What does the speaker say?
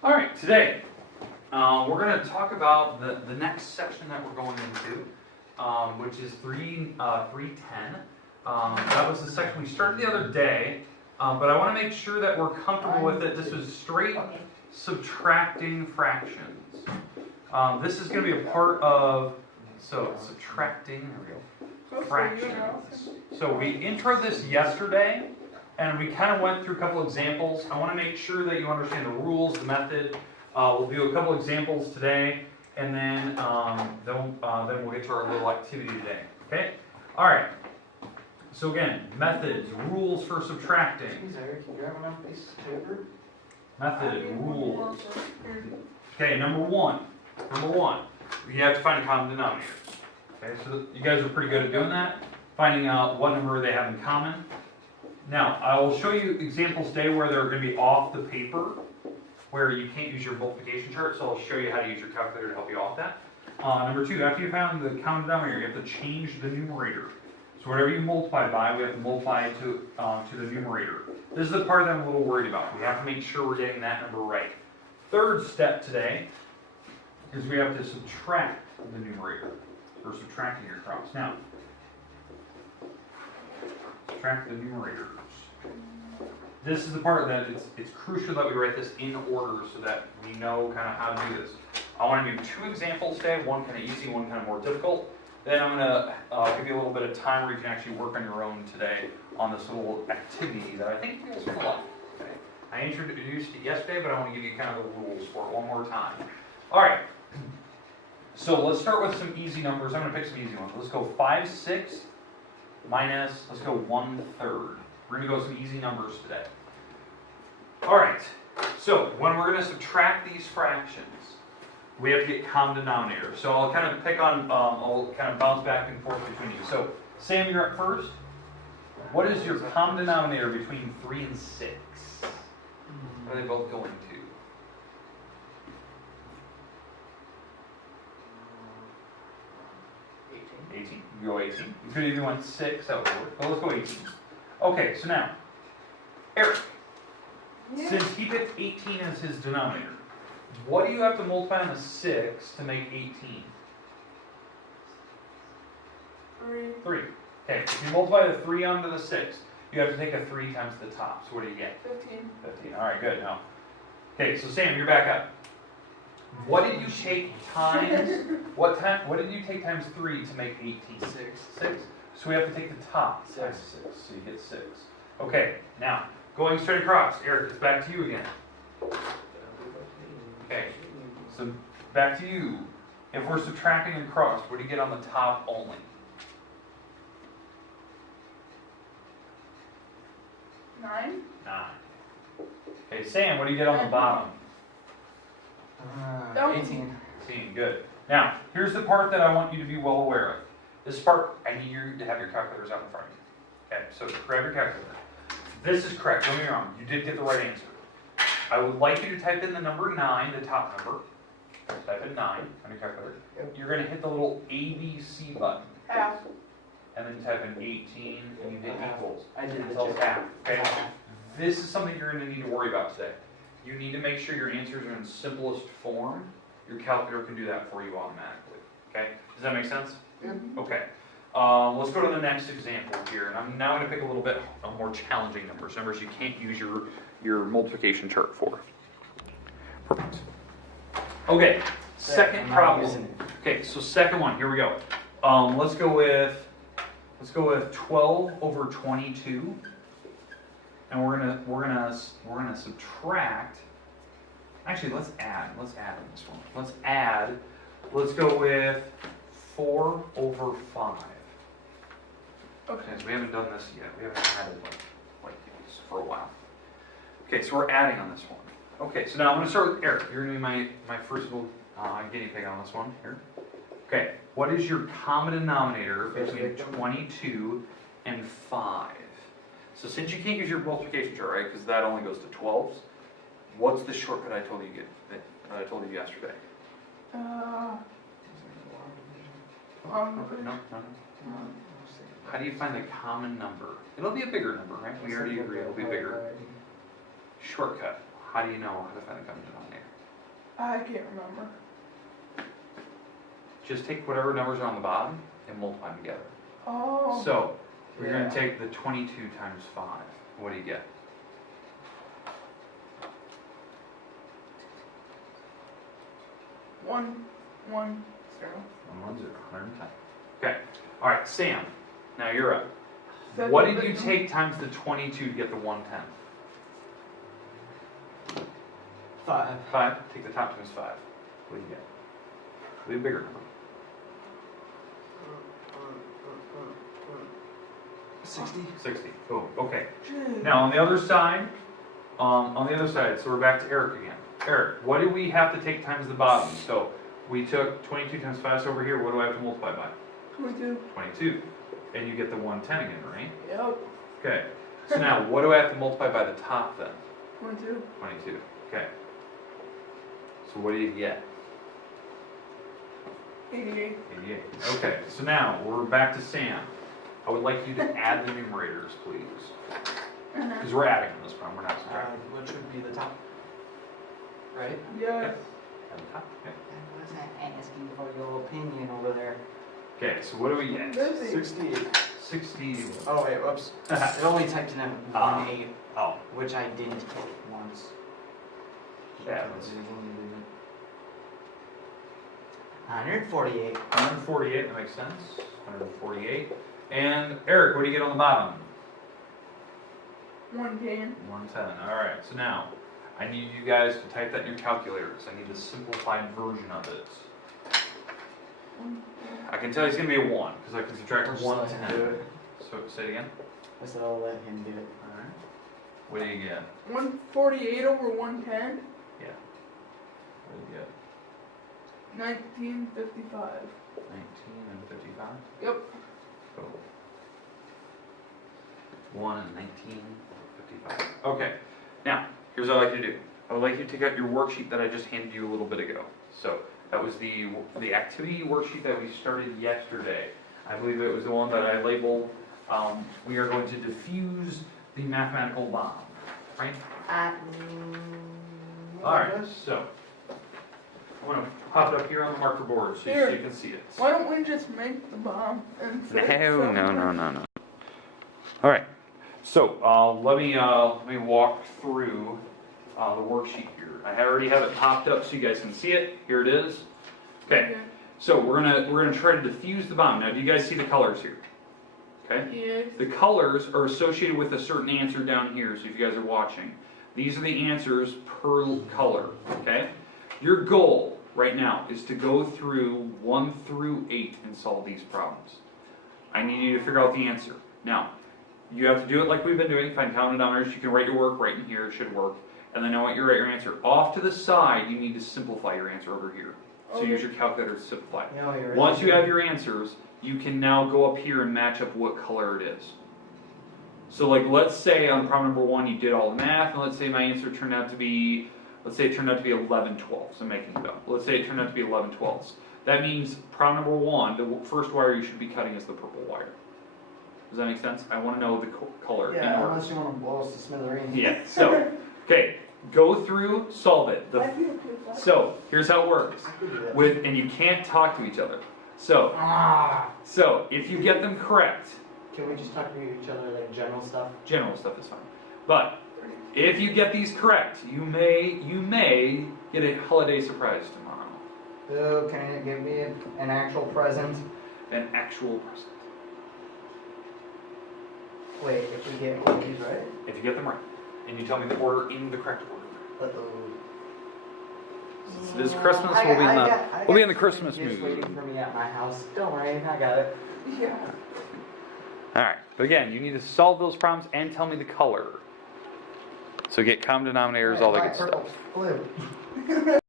All right, today we're going to talk about the next section that we're going into, which is 310. That was the section we started the other day, but I want to make sure that we're comfortable with it. This was straight subtracting fractions. This is going to be a part of, subtracting, there we go, fractions. So we introed this yesterday, and we kind of went through a couple examples. I want to make sure that you understand the rules, the method. We'll do a couple examples today, and then we'll get to our little activity today. Okay? All right. So again, methods, rules for subtracting. Method, rules. Okay, number one, you have to find a common denominator. Okay, so you guys are pretty good at doing that, finding out what number they have in common. Now, I will show you examples today where they're going to be off the paper, where you can't use your multiplication chart, so I'll show you how to use your calculator to help you out with that. Number two, after you found the common denominator, you have to change the numerator. So whatever you multiply by, we have to multiply to the numerator. This is the part that I'm a little worried about. We have to make sure we're getting that number right. Third step today is we have to subtract the numerator, or subtracting your cross. Now, subtract the numerators. This is the part that it's crucial that we write this in order so that we know kind of how to do this. I want to do two examples today, one kind of easy, one kind of more difficult. Then I'm going to give you a little bit of time where you can actually work on your own today on this little activity that I think you guys will like. Okay? I introduced it yesterday, but I want to give you kind of the rules for it one more time. All right. So let's start with some easy numbers. I'm going to pick some easy ones. Let's go 5/6 minus, let's go 1/3. We're going to go with some easy numbers today. All right. So when we're going to subtract these fractions, we have to get common denominator. So I'll kind of pick on, I'll kind of bounce back and forth between you. So Sam, you're up first. What is your common denominator between 3 and 6? What are they both going to? 18. You go 18. You could even went 6, that would work. Well, let's go 18. Okay, so now, Eric, since he picked 18 as his denominator, what do you have to multiply on the 6 to make 18? 3. Okay, if you multiply the 3 onto the 6, you have to take a 3 times the top. So what do you get? 15. 15. All right, good. Now, okay, so Sam, you're back up. What did you take times? What did you take times 3 to make 18? 6. 6. So we have to take the top times 6. So you get 6. Okay, now going straight across, Eric, it's back to you again. Okay, so back to you. If we're subtracting across, what do you get on the top only? 9. 9. Okay, Sam, what do you get on the bottom? 18. 18, good. Now, here's the part that I want you to be well aware of. This part, I need you to have your calculators out in front of you. Okay, so grab your calculator. This is correct, don't get me wrong. You did get the right answer. I would like you to type in the number 9, the top number. Type in 9 on your calculator. You're going to hit the little ABC button. Half. And then type in 18 and you hit equals. I did the Until check. half. Okay? This is something you're going to need to worry about today. You need to make sure your answers are in simplest form. Your calculator can do that for you automatically. Okay? Does that make sense? Okay. Let's go to the next example here. And I'm now going to pick a little bit more challenging numbers. Numbers you can't use your multiplication chart for. Perfect. Okay. Second problem. Okay, so second one. Here we go. Let's go with 12 over 22. And we're gonna subtract. Actually, let's add on this one. Let's add. Let's go with 4 over 5. Okay, so we haven't done this yet. We haven't added like these for a while. Okay, so we're adding on this one. Okay, so now I'm gonna start with Eric. You're gonna be my first little guinea pig on this one here. Okay, what is your common denominator between 22 and 5? So since you can't use your multiplication chart, right, because that only goes to 12s, what's the shortcut I told you that I told you yesterday? No. How do you find the common number? It'll be a bigger number, right? We already agree it'll be bigger. Shortcut. How do you know how to find the common denominator? I can't remember. Just take whatever numbers are on the bottom and multiply them together. Oh. So, we're going Yeah. to take the 22 times 5. What do you get? 1, 1, 0. 110. Okay. All right, Sam. Now you're up. Second What did you victim. take times the 22 to get the 110? 5. 5. Take the top times 5. What do you get? Be a bigger number. 60. 60. Cool. Okay. Jeez. Now on the other side, so we're back to Eric again. Eric, what do we have to take times the bottom? So we took 22 times 5 over here. What do I have to multiply by? 22. 22. And you get the 110 again, right? Yep. Okay. So now, what do I have to multiply by the top then? 22. 22. Okay. So what do you get? 88. 88. Okay. So now, we're back to Sam. I would like you to add the numerators, please. Because we're adding on this problem, we're not subtracting. Which would be the top. Right? Yes. Add the top. Okay. I wasn't asking for your opinion over there. Okay, so what do we get? Busy. 68. 60. Oh wait, whoops. It only types in Ah. 1 8, Oh. which I didn't hit once. Yeah. 148. 148, that makes sense. 148. And Eric, what do you get on the bottom? 110. 110. Alright, so now, I need you guys to type that in your calculator because I need the simplified version of it. I can tell he's going to be a 1 because I can subtract Just let him do 110. it. So say it again. I said I'll let him do it. Alright. What do you get? 148 over 110. Yeah. What do you get? 1955. 19 and 55? Yep. Cool. 1 and 1955. Okay. Now, here's what I'd like you to do. I would like you to take out your worksheet that I just handed you a little bit ago. So, that was the activity worksheet that we started yesterday. I believe it was the one that I labeled, we are going to defuse the mathematical bomb, right? Alright, so, I'm going to pop it up here on the marker board so Here. you can see it. Why don't we just make the bomb and say No. Alright, so let me walk through the worksheet here. I already have it popped up so you guys can see it. Here it is. Okay, so we're gonna try to defuse the bomb. Now, do you guys see the colors here? Okay. Yes. The colors are associated with a certain answer down here. So if you guys are watching, these are the answers per color. Okay. Your goal right now is to go through 1 through 8 and solve these problems. I need you to figure out the answer. Now, you have to do it like we've been doing. Find common denominators. You can write your work right in here. It should work. And then I want you to write your answer. Off to the side, you need to simplify your answer over here. So Okay. use your calculator to simplify. No, you're Once you have your answers, you can now go up here and match up what color it is. So like, let's say on problem number 1, you did all the math, and let's say my answer turned out to be, let's say it turned out to be 11 twelfths. I'm making it up. Let's say it turned out to be 11 twelfths. That means problem number 1, the first wire you should be cutting is the purple wire. Does that make sense? I want to know the color. in Yeah, order. unless you want to blow us to smithereens. Yeah, so, okay, go through, solve it. I feel too bad. So, here's how it works. I could do that. And you can't talk to each other. So, if you get them correct, Can we just talk to each other like general stuff? general stuff is fine. But if you get these correct, you may get a holiday surprise tomorrow. Oh, can you give me an actual present? An actual present. Wait, if we get one of these right? If you get them right. And you tell me the order in the correct order. Uh-oh. This Christmas, we'll be in the Christmas Just mood. waiting for me at my house. Don't worry, I got it. Yeah. Alright, but again, you need to solve those problems and tell me the color. So get common denominators, all that good Black, stuff. purple, blue.